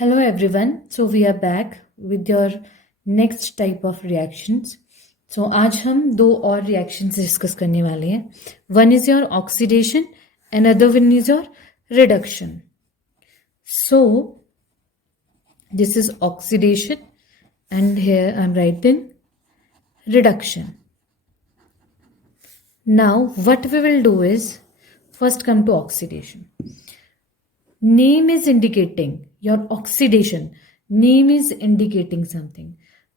Hello everyone. So we are back with your next type of reactions. So आज हम दो और reactions discuss करने वाले हैं. One is your oxidation, another one is your reduction. So this is oxidation and here I'm writing reduction. Now what we will do is first come to oxidation. Name is indicating your oxidation. Name is indicating something.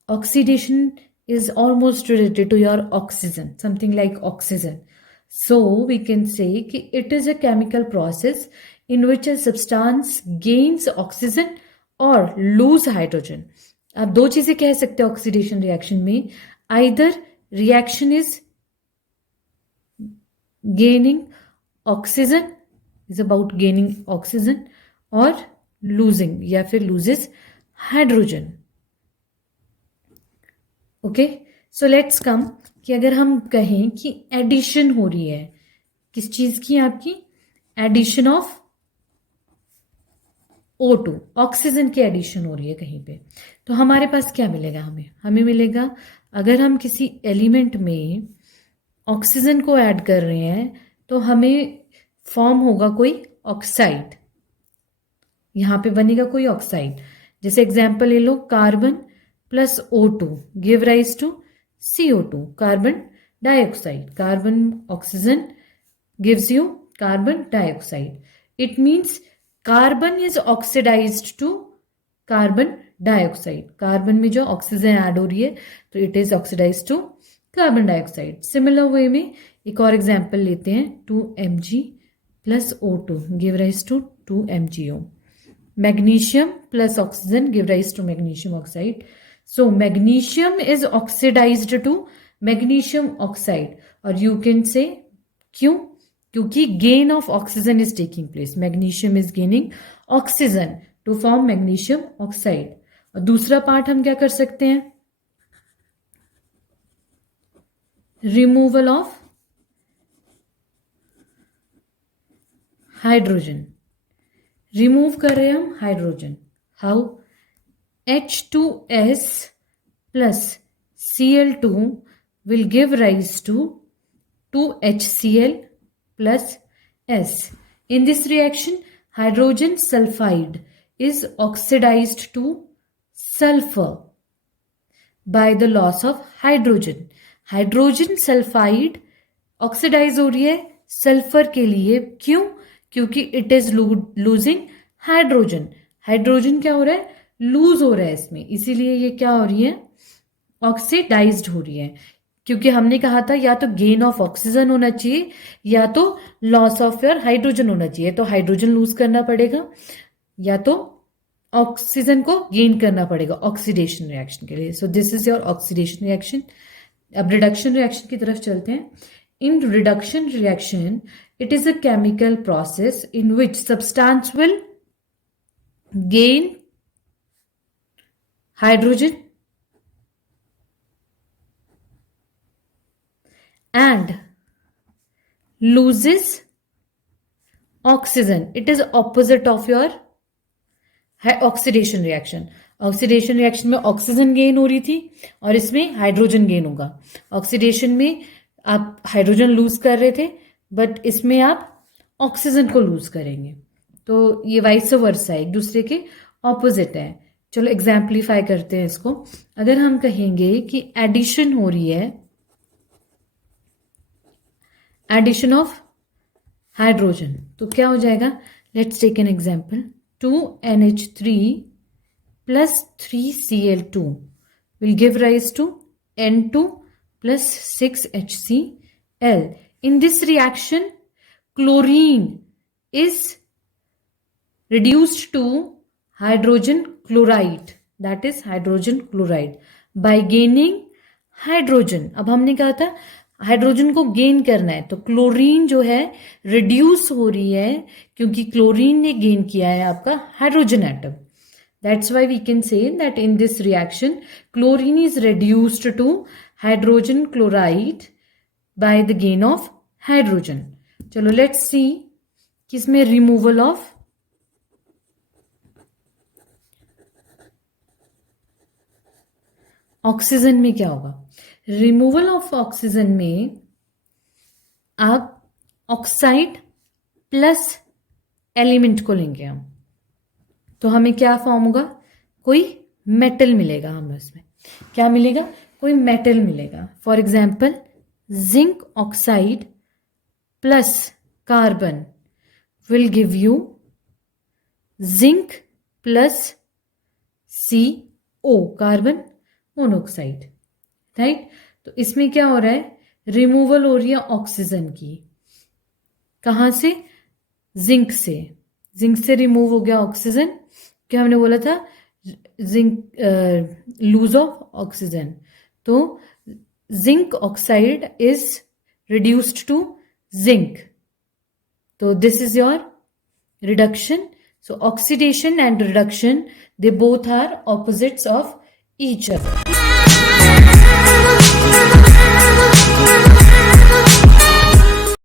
Oxidation is almost related to your oxygen, something like oxygen. So we can say कि it is a chemical process in which a substance gains oxygen or lose hydrogen. आप दो चीजें कह सकते हैं oxidation reaction में. Either reaction is gaining oxygen, is about gaining oxygen, और losing या फिर loses hydrogen. Okay, so let's come कि अगर हम कहें कि एडिशन हो रही है किस चीज की, आपकी एडिशन ऑफ O2, ऑक्सीजन की एडिशन हो रही है कहीं पे, तो हमारे पास क्या मिलेगा? हमें मिलेगा, अगर हम किसी एलिमेंट में ऑक्सीजन को ऐड कर रहे हैं तो हमें फॉर्म होगा कोई ऑक्साइड. यहां पे बनेगा कोई ऑक्साइड. जैसे एग्जांपल ले लो, carbon plus O2 give rise to CO2, carbon dioxide. Carbon oxygen gives you carbon dioxide. It means carbon is oxidised to carbon dioxide. Carbon में जो ऑक्सीजन ऐड हो रही है तो it is oxidised to carbon dioxide. Similar way में एक और example लेते हैं, 2Mg plus O2 give rise to 2MgO. Magnesium plus oxygen give rise to magnesium oxide. So magnesium is oxidized to magnesium oxide. और you can say क्यों? क्योंकि gain of oxygen is taking place. Magnesium is gaining oxygen to form magnesium oxide. और दूसरा part हम क्या कर सकते हैं? Removal of hydrogen. रिमूव कर रहे हैं हम hydrogen. How? H2S plus Cl2 will give rise to 2HCl plus S. In this reaction, hydrogen sulfide is oxidized to sulfur by the loss of hydrogen. Hydrogen sulphide oxidise हो रही है sulphur के लिए. क्यों? क्योंकि it is losing hydrogen. Hydrogen क्या हो रहा है? लूज हो रहा है इसमें, इसीलिए ये क्या हो रही है? ऑक्सीडाइज्ड हो रही है. क्योंकि हमने कहा था या तो गेन ऑफ ऑक्सीजन होना चाहिए या तो लॉस ऑफ योर हाइड्रोजन होना चाहिए. तो हाइड्रोजन लूज करना पड़ेगा या तो ऑक्सीजन को गेन करना पड़ेगा ऑक्सीडेशन रिएक्शन के लिए. So this is your oxidation reaction. अब रिडक्शन रिएक्शन की तरफ चलते हैं. In reduction reaction, it is a chemical process in which substance will gain hydrogen and loses oxygen. It is opposite of your oxidation reaction. Oxidation reaction में oxygen gain हो रही थी और इसमें हाइड्रोजन गेन होगा. ऑक्सीडेशन में आप hydrogen loose कर रहे थे बट इसमें आप ऑक्सीजन को लूज करेंगे. तो ये वाइस वर्सा है, एक दूसरे के ऑपोजिट है. चलो एग्जाम्पलीफाई करते हैं इसको. अगर हम कहेंगे कि एडिशन हो रही है, एडिशन ऑफ हाइड्रोजन, तो क्या हो जाएगा? Let's take an example. 2NH3 plus 3Cl2 will give rise to N2 plus 6HCl. In this reaction, chlorine is reduced to hydrogen chloride, that is hydrogen chloride, by gaining hydrogen. अब हमने कहा था hydrogen को gain करना है, तो chlorine जो है रिड्यूस हो रही है क्योंकि क्लोरीन ने गेन किया है आपका hydrogen atom. That's why we can say that in this reaction, chlorine is reduced to hydrogen chloride by the gain of hydrogen. चलो let's see किसमें removal of ऑक्सीजन में क्या होगा, रिमूवल ऑफ ऑक्सीजन में आप ऑक्साइड प्लस एलिमेंट को लेंगे हम, तो हमें क्या फॉर्म होगा, कोई मेटल मिलेगा हमें उसमें, क्या मिलेगा, कोई मेटल मिलेगा। For example zinc oxide plus carbon will give you zinc plus CO, carbon monoxide, right. तो इसमें क्या हो रहा है, रिमूवल हो रही है ऑक्सीजन की, कहाँ से, जिंक से, जिंक से रिमूव हो गया ऑक्सीजन, क्या हमने बोला था, जिंक लूज ऑफ ऑक्सीजन, तो zinc oxide is reduced to zinc. So this is your reduction. So oxidation and reduction, they both are opposites of each other.